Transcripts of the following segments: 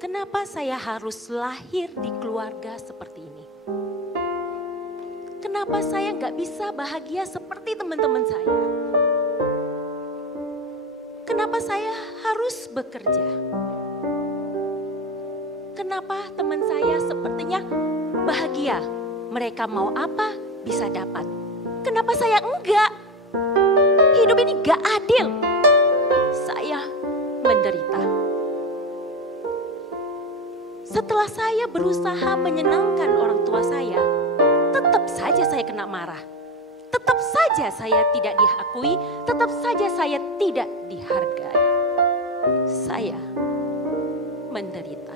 kenapa saya harus lahir di keluarga seperti ini? Kenapa saya nggak bisa bahagia seperti teman-teman saya? Kenapa saya harus bekerja? Kenapa teman saya sepertinya bahagia? Mereka mau apa bisa dapat. Kenapa saya enggak? Hidup ini gak adil. Saya menderita. Setelah saya berusaha menyenangkan orang tua saya, tetap saja saya kena marah. Tetap saja saya tidak diakui, tetap saja saya tidak dihargai. Saya menderita.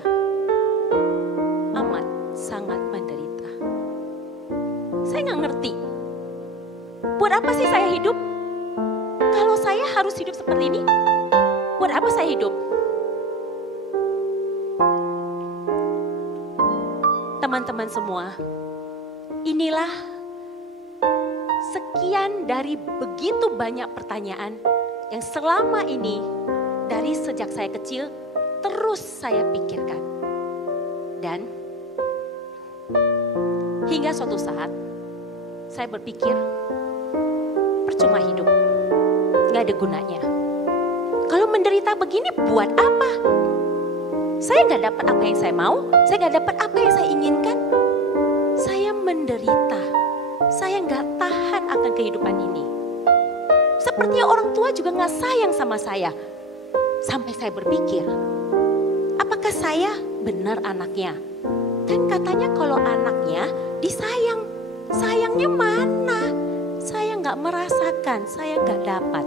Amat sangat menderita. Saya nggak ngerti. Buat apa sih saya hidup? Kalau saya harus hidup seperti ini, buat apa saya hidup? Teman-teman semua, inilah sekian dari begitu banyak pertanyaan yang selama ini dari sejak saya kecil terus saya pikirkan. Dan hingga suatu saat saya berpikir percuma hidup, gak ada gunanya. Kalau menderita begini buat apa? Saya gak dapat apa yang saya mau, saya gak dapat apa yang saya inginkan. Saya menderita, saya gak tahan akan kehidupan ini. Sepertinya orang tua juga gak sayang sama saya. Sampai saya berpikir, apakah saya benar anaknya? Kan katanya kalau anaknya disayang, sayangnya mana? Saya gak merasakan, saya gak dapat.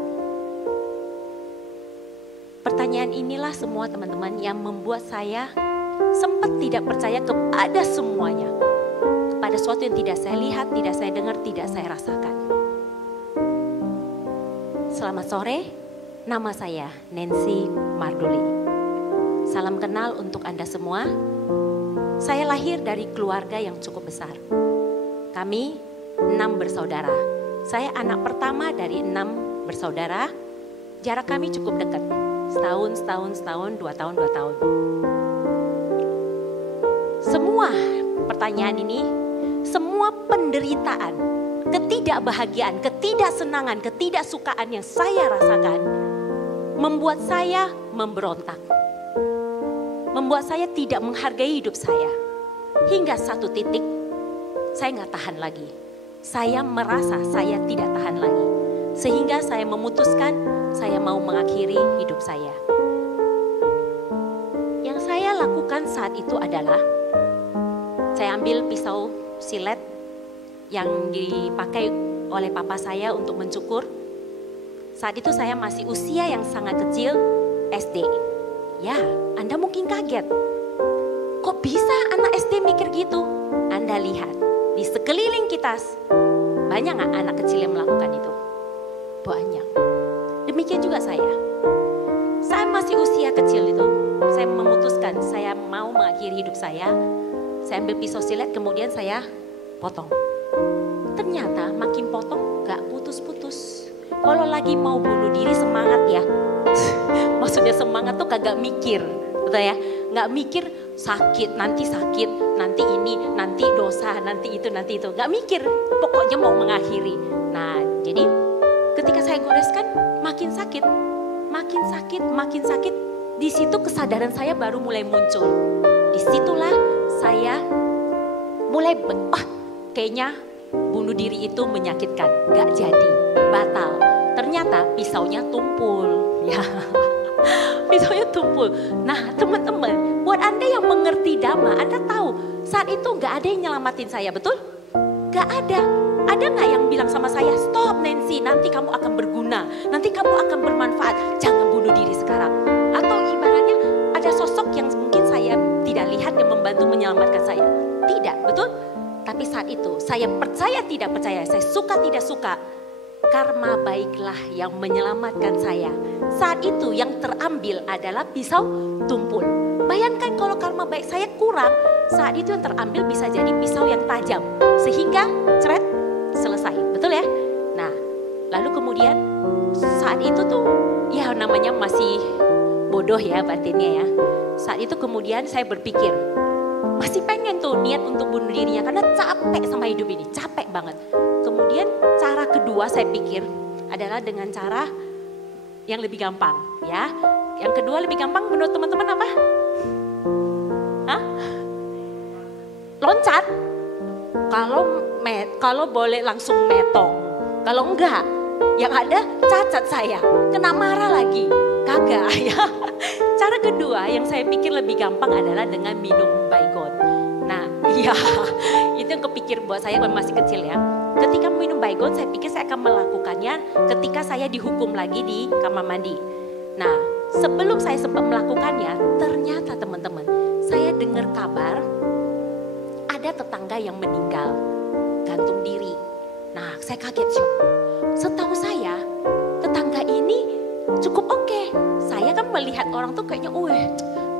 Pertanyaan inilah semua teman-teman yang membuat saya sempat tidak percaya kepada semuanya. Kepada sesuatu yang tidak saya lihat, tidak saya dengar, tidak saya rasakan. Selamat sore, nama saya Nancy Marduli. Salam kenal untuk Anda semua. Saya lahir dari keluarga yang cukup besar. Kami 6 bersaudara. Saya anak pertama dari 6 bersaudara. Jarak kami cukup dekat. Setahun, 2 tahun. Semua pertanyaan ini, semua penderitaan, ketidakbahagiaan, ketidaksenangan, ketidaksukaan yang saya rasakan membuat saya memberontak. Membuat saya tidak menghargai hidup saya. Hingga satu titik, saya gak tahan lagi. Saya merasa saya tidak tahan lagi. Sehingga saya memutuskan saya mau mengakhiri hidup saya. Yang saya lakukan saat itu adalah saya ambil pisau silet yang dipakai oleh papa saya untuk mencukur. Saat itu saya masih usia yang sangat kecil, SD. Ya, Anda mungkin kaget. Kok bisa anak SD mikir gitu? Anda lihat, di sekeliling kita banyak gak anak kecil yang melakukan itu? Banyak. Demikian juga saya. Saya masih usia kecil itu, saya memutuskan saya mau mengakhiri hidup saya. Saya ambil pisau silet, kemudian saya potong. Ternyata makin potong gak putus-putus. Kalau lagi mau bunuh diri semangat ya. Maksudnya semangat tuh kagak mikir, betul ya? Gak mikir sakit, nanti ini, nanti dosa, nanti itu. Gak mikir, pokoknya mau mengakhiri. Nah, jadi ketika saya goreskan makin sakit. Di situ kesadaran saya baru mulai muncul. Disitulah saya mulai, kayaknya bunuh diri itu menyakitkan. Gak jadi, batal. Ternyata pisaunya tumpul. Ya, pisaunya tumpul. Nah teman-teman, buat Anda yang mengerti Dhamma, Anda tahu saat itu gak ada yang nyelamatin saya, betul? Gak ada. Ada gak yang bilang sama saya, stop Nancy, nanti kamu akan berguna, nanti kamu akan bermanfaat, jangan bunuh diri sekarang. Atau ibaratnya ada sosok yang mungkin saya tidak lihat yang membantu menyelamatkan saya. Tidak, betul? Tapi saat itu saya percaya tidak percaya, saya suka tidak suka, karma baiklah yang menyelamatkan saya. Saat itu yang terambil adalah pisau tumpul. Bayangkan kalau karma baik saya kurang, saat itu yang terambil bisa jadi pisau yang tajam. Sehingga ceret, selesai, betul ya? Nah, lalu kemudian saat itu tuh ya namanya masih bodoh ya batinnya ya. Saat itu kemudian saya berpikir, masih pengen tuh niat untuk bunuh dirinya karena capek sama hidup ini, capek banget. Kemudian cara kedua saya pikir adalah dengan cara yang lebih gampang ya. Yang kedua lebih gampang menurut teman-teman apa? Hah? Loncat. Kalau boleh langsung metong. Kalau enggak, yang ada cacat saya, kena marah lagi. Kagak ya. Cara kedua yang saya pikir lebih gampang adalah dengan minum Baygon. Nah iya, itu yang kepikir buat saya when masih kecil ya. Ketika minum Baygon saya pikir saya akan melakukannya ketika saya dihukum lagi di kamar mandi. Nah sebelum saya sempat melakukannya, ternyata teman-teman, saya dengar kabar ada tetangga yang meninggal, gantung diri. Nah saya kaget syok. Setahu saya tetangga ini cukup oke. Saya kan melihat orang tuh kayaknya,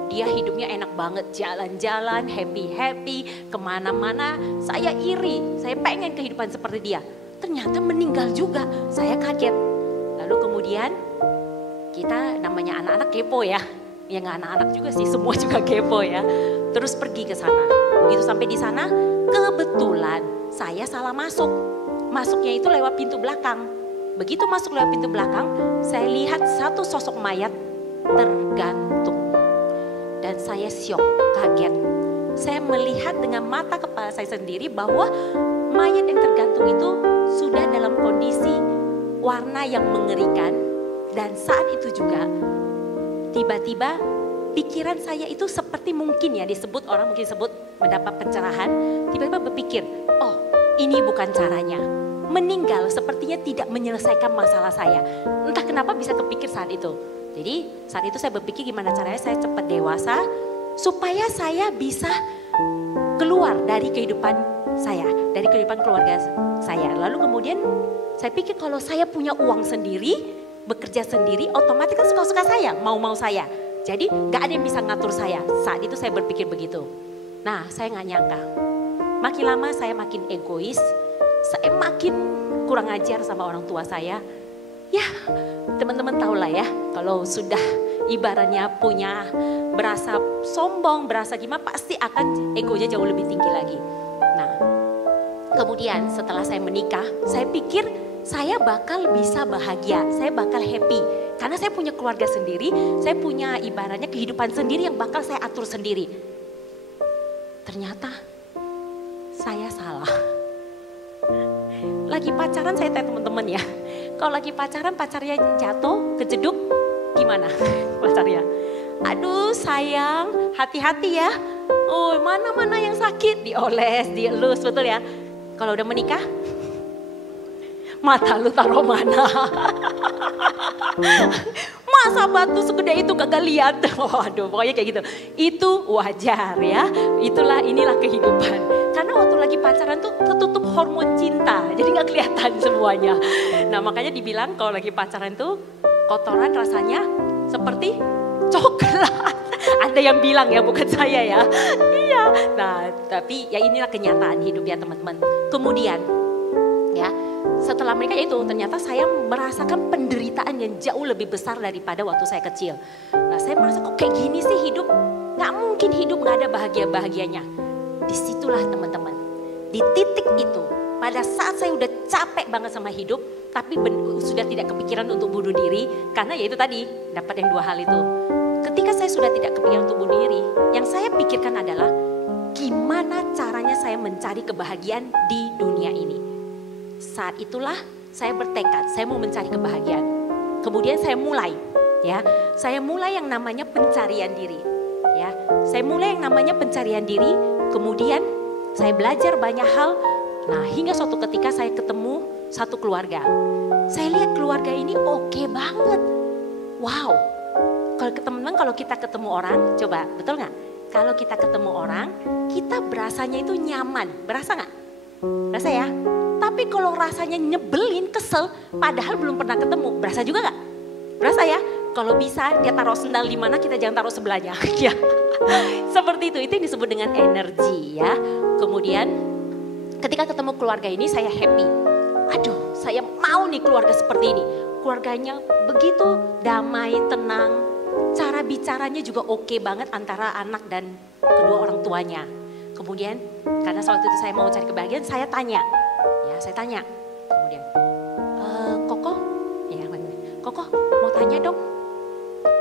dia hidupnya enak banget, jalan-jalan, happy-happy, kemana-mana. Saya iri, saya pengen kehidupan seperti dia. Ternyata meninggal juga, saya kaget. Lalu kemudian kita namanya anak-anak kepo ya. Ya nggak anak-anak juga sih, semua juga kepo ya. Terus pergi ke sana. Begitu sampai di sana, kebetulan saya salah masuk. Masuknya itu lewat pintu belakang. Begitu masuk lewat pintu belakang, saya lihat satu sosok mayat tergantung. Dan saya syok, kaget. Saya melihat dengan mata kepala saya sendiri bahwa mayat yang tergantung itu sudah dalam kondisi warna yang mengerikan. Dan saat itu juga tiba-tiba pikiran saya itu seperti mungkin ya disebut, orang mungkin sebut mendapat pencerahan. Tiba-tiba berpikir, oh ini bukan caranya. Meninggal sepertinya tidak menyelesaikan masalah saya. Entah kenapa bisa kepikir saat itu. Jadi saat itu saya berpikir gimana caranya saya cepat dewasa supaya saya bisa keluar dari kehidupan saya, dari kehidupan keluarga saya. Lalu kemudian saya pikir kalau saya punya uang sendiri, bekerja sendiri, otomatis kan suka-suka saya, mau-mau saya. Jadi gak ada yang bisa ngatur saya. Saat itu saya berpikir begitu. Nah saya gak nyangka, makin lama saya makin egois. Saya makin kurang ajar sama orang tua saya. Ya teman-teman tahu lah ya, kalau sudah ibaratnya punya berasa sombong, berasa gimana, pasti akan egonya jauh lebih tinggi lagi. Nah kemudian setelah saya menikah, saya pikir saya bakal bisa bahagia, saya bakal happy. Karena saya punya keluarga sendiri, saya punya ibaratnya kehidupan sendiri yang bakal saya atur sendiri. Ternyata saya salah. Lagi pacaran saya tanya teman-teman ya, kalau lagi pacaran pacarnya jatuh, kejeduk, gimana pacarnya? Aduh sayang, hati-hati ya. Oh mana-mana yang sakit, dioles, dielus, betul ya. Kalau udah menikah, mata lu taruh mana? Masa batu segede itu kagak lihat? Waduh, pokoknya kayak gitu. Itu wajar ya. Inilah kehidupan. Karena waktu lagi pacaran tuh ketutup hormon cinta, jadi nggak kelihatan semuanya. Nah makanya dibilang kalau lagi pacaran tuh kotoran rasanya seperti coklat. Ada yang bilang ya, bukan saya ya. Iya. Nah tapi ya inilah kenyataan hidup ya teman-teman. Kemudian ya, setelah menikah itu ternyata saya merasakan penderitaan yang jauh lebih besar daripada waktu saya kecil. Nah saya merasa kok kayak gini sih hidup, gak mungkin hidup gak ada bahagia-bahagianya. Disitulah teman-teman, di titik itu pada saat saya udah capek banget sama hidup, tapi sudah tidak kepikiran untuk bunuh diri. Karena ya itu tadi, dapat yang dua hal itu. Ketika saya sudah tidak kepikiran untuk bunuh diri, yang saya pikirkan adalah gimana caranya saya mencari kebahagiaan di dunia ini. Saat itulah saya bertekad, saya mau mencari kebahagiaan. Kemudian saya mulai yang namanya pencarian diri. Ya, saya mulai yang namanya pencarian diri, kemudian saya belajar banyak hal. Nah, hingga suatu ketika saya ketemu satu keluarga. Saya lihat keluarga ini oke banget. Wow, kalau teman-teman kalau kita ketemu orang, coba betul nggak? Kalau kita ketemu orang, kita berasanya itu nyaman, berasa nggak? Berasa ya? Tapi kalau rasanya nyebelin, kesel, padahal belum pernah ketemu, berasa juga nggak? Berasa ya? Kalau bisa dia taruh sendal di mana, kita jangan taruh sebelahnya. Ya, seperti itu yang disebut dengan energi ya. Kemudian ketika ketemu keluarga ini saya happy. Aduh, saya mau nih keluarga seperti ini. Keluarganya begitu damai, tenang, Cara bicaranya juga oke banget antara anak dan kedua orang tuanya. Kemudian karena waktu itu saya mau cari kebahagiaan, saya tanya. Ya, saya tanya. Kemudian, Koko, ya, Koko mau tanya dong,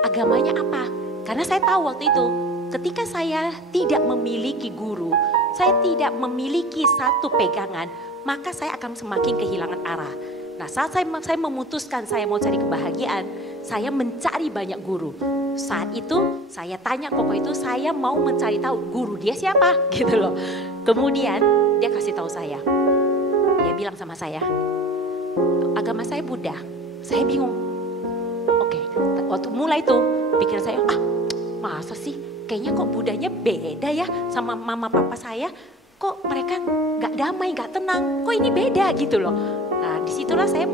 agamanya apa? Karena saya tahu waktu itu, ketika saya tidak memiliki guru, saya tidak memiliki satu pegangan, maka saya akan semakin kehilangan arah. Nah, saat saya memutuskan saya mau cari kebahagiaan, saya mencari banyak guru. Saat itu saya tanya Koko itu, saya mau mencari tahu guru dia siapa gitu loh. Kemudian dia kasih tahu saya. Dia bilang sama saya, agama saya Buddha. Saya bingung. Oke, waktu mulai tuh pikiran saya, masa sih kayaknya kok Buddhanya beda ya sama mama papa saya. Kok mereka gak damai, gak tenang, kok ini beda gitu loh. Nah, disitulah saya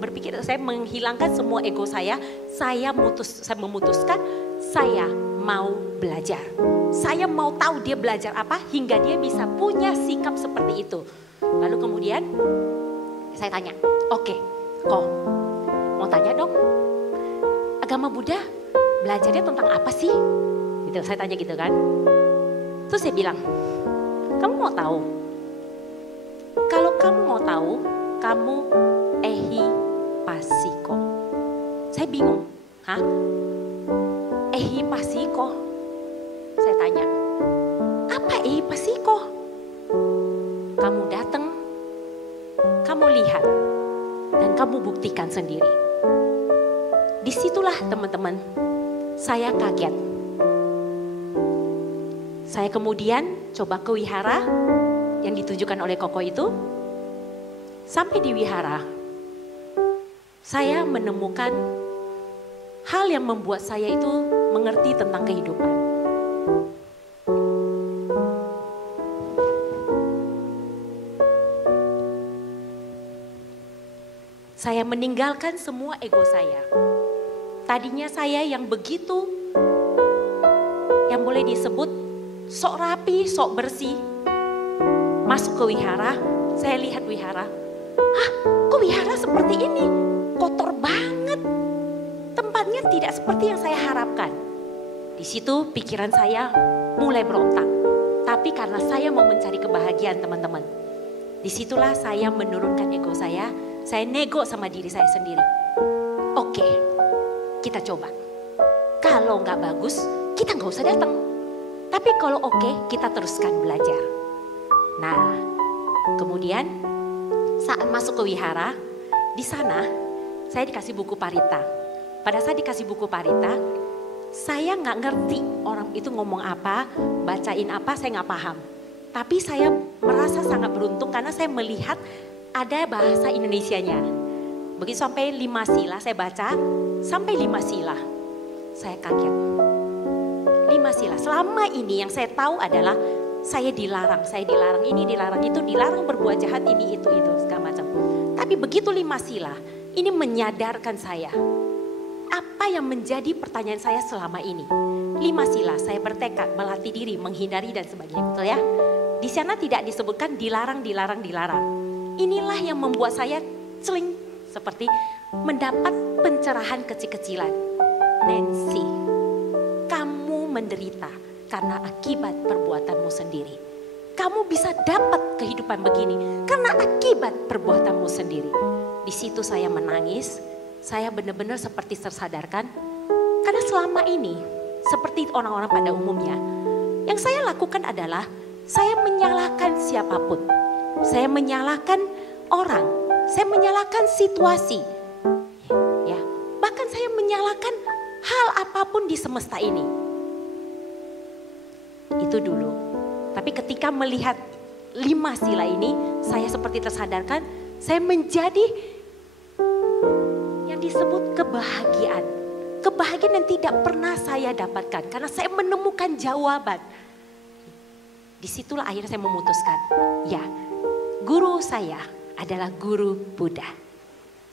berpikir, saya menghilangkan semua ego saya memutuskan saya mau belajar. Saya mau tahu dia belajar apa hingga dia bisa punya sikap seperti itu. Lalu kemudian saya tanya, oke, kok mau tanya dong, agama Buddha belajarnya tentang apa sih? Gitu, saya tanya gitu kan. Terus saya bilang, kamu mau tahu? Kalau kamu mau tahu, kamu ehipasiko. Saya bingung, ehipasiko? Saya tanya, apa ehipasiko? Kamu datang, kamu lihat, dan kamu buktikan sendiri. Disitulah teman-teman, saya kaget. Saya kemudian coba ke wihara yang ditujukan oleh Koko itu. Sampai di wihara, saya menemukan hal yang membuat saya itu mengerti tentang kehidupan. Saya meninggalkan semua ego saya. Tadinya saya yang begitu, yang boleh disebut sok rapi, sok bersih. Masuk ke wihara, saya lihat wihara. Kok wihara seperti ini? Kotor banget. Tempatnya tidak seperti yang saya harapkan. Di situ pikiran saya mulai berontak. Tapi karena saya mau mencari kebahagiaan teman-teman. Disitulah saya menurunkan ego saya nego sama diri saya sendiri. Oke, kita coba. Kalau nggak bagus, kita nggak usah datang. Tapi kalau oke, kita teruskan belajar. Nah, kemudian saat masuk ke wihara, di sana saya dikasih buku Parita. Pada saat dikasih buku Parita, saya nggak ngerti orang itu ngomong apa, bacain apa, saya nggak paham. Tapi saya merasa sangat beruntung karena saya melihat ada bahasa Indonesianya. Begitu sampai 5 sila saya baca, sampai 5 sila. Saya kaget. 5 sila. Selama ini yang saya tahu adalah saya dilarang ini, dilarang itu, dilarang berbuat jahat ini, itu, segala macam. Tapi begitu 5 sila, ini menyadarkan saya. Apa yang menjadi pertanyaan saya selama ini? 5 sila, saya bertekad melatih diri, menghindari dan sebagainya, betul ya? Di sana tidak disebutkan dilarang. Inilah yang membuat saya celing seperti mendapat pencerahan kecil-kecilan. Nancy, kamu menderita karena akibat perbuatanmu sendiri. Kamu bisa dapat kehidupan begini karena akibat perbuatanmu sendiri. Di situ saya menangis, saya benar-benar seperti tersadarkan. Karena selama ini, seperti orang-orang pada umumnya, yang saya lakukan adalah saya menyalahkan siapapun. Saya menyalahkan orang, saya menyalahkan situasi. Ya, bahkan saya menyalahkan hal apapun di semesta ini. Itu dulu. Tapi ketika melihat 5 sila ini, saya seperti tersadarkan, saya menjadi yang disebut kebahagiaan. Kebahagiaan yang tidak pernah saya dapatkan karena saya menemukan jawaban. Disitulah akhirnya saya memutuskan, ya, guru saya adalah guru Buddha.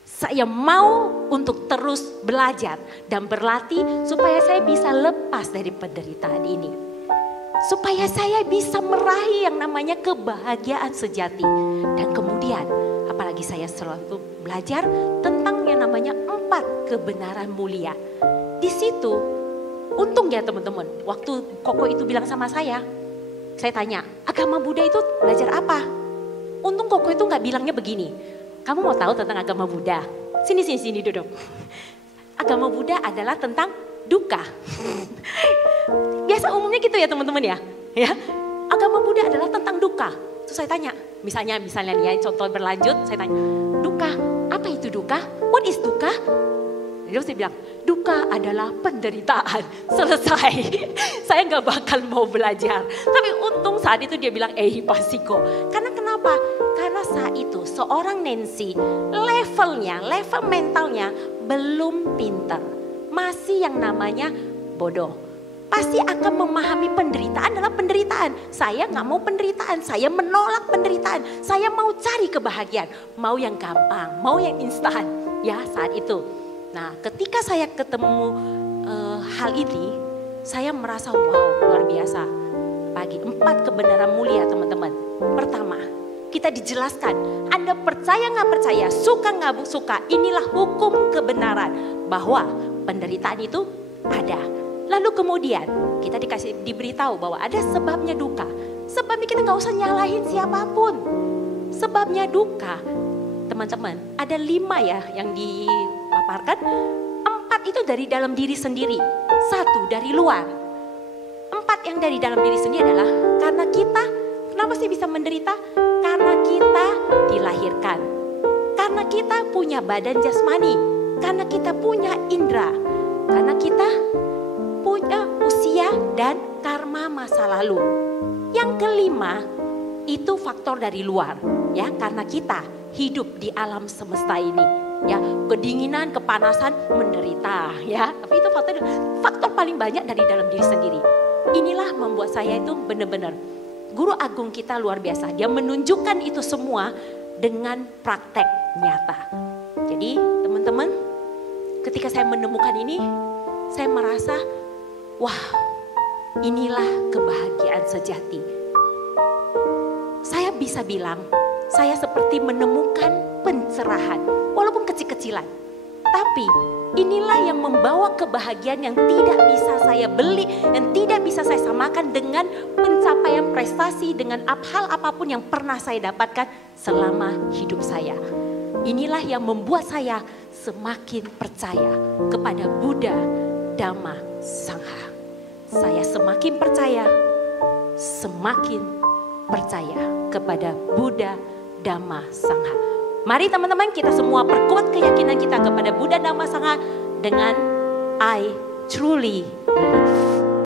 Saya mau untuk terus belajar dan berlatih supaya saya bisa lepas dari penderitaan ini. Supaya saya bisa meraih yang namanya kebahagiaan sejati. Dan kemudian apalagi saya selalu belajar tentang yang namanya 4 kebenaran mulia. Di situ untung ya teman-teman, waktu Koko itu bilang sama saya tanya, agama Buddha itu belajar apa? Untung Koko itu gak bilangnya begini, kamu mau tahu tentang agama Buddha? Sini duduk. Agama Buddha adalah tentang duka. Biasa umumnya gitu ya teman-teman ya. Agama Buddha adalah tentang duka. Terus saya tanya, misalnya nih ya, contoh berlanjut, saya tanya, duka, apa itu duka? What is duka? Lalu saya bilang, duka adalah penderitaan. Selesai. Saya gak bakal mau belajar. Tapi untung saat itu dia bilang, pasiko. Karena kenapa? Karena saat itu seorang Nancy level mentalnya belum pintar. Masih yang namanya bodoh. Pasti akan memahami penderitaan adalah penderitaan. Saya gak mau penderitaan, saya menolak penderitaan. Saya mau cari kebahagiaan. Mau yang gampang, mau yang instan. Ya saat itu. Nah ketika saya ketemu hal ini, saya merasa wow luar biasa. Pagi 4 kebenaran mulia teman-teman. Pertama, kita dijelaskan, Anda percaya nggak percaya, suka nggak suka, inilah hukum kebenaran bahwa penderitaan itu ada. Lalu kemudian kita diberitahu bahwa ada sebabnya duka. Sebabnya kita nggak usah nyalahin siapapun. Sebabnya duka, teman-teman, ada 5 ya yang dipaparkan. 4 itu dari dalam diri sendiri, 1 dari luar. 4 yang dari dalam diri sendiri adalah karena kita, kenapa sih bisa menderita? Karena kita dilahirkan, karena kita punya badan jasmani, karena kita punya indera, karena kita punya usia dan karma masa lalu. Yang kelima itu faktor dari luar, ya, karena kita hidup di alam semesta ini, ya, kedinginan, kepanasan, menderita, ya. Tapi itu faktor paling banyak dari dalam diri sendiri. Inilah membuat saya itu benar-benar guru agung kita luar biasa. Dia menunjukkan itu semua dengan praktek nyata. Jadi teman-teman, ketika saya menemukan ini, saya merasa, wah, inilah kebahagiaan sejati. Saya bisa bilang, saya seperti menemukan pencerahan, walaupun kecil-kecilan. Tapi inilah yang membawa kebahagiaan yang tidak bisa saya beli, yang tidak bisa saya samakan dengan pencapaian prestasi, dengan hal apapun yang pernah saya dapatkan selama hidup saya. Inilah yang membuat saya semakin percaya kepada Buddha, Dhamma, Sangha. Saya semakin percaya kepada Buddha, Dhamma, Sangha. Mari teman-teman kita semua perkuat keyakinan kita kepada Buddha, Dhamma, Sangha dengan I truly believe.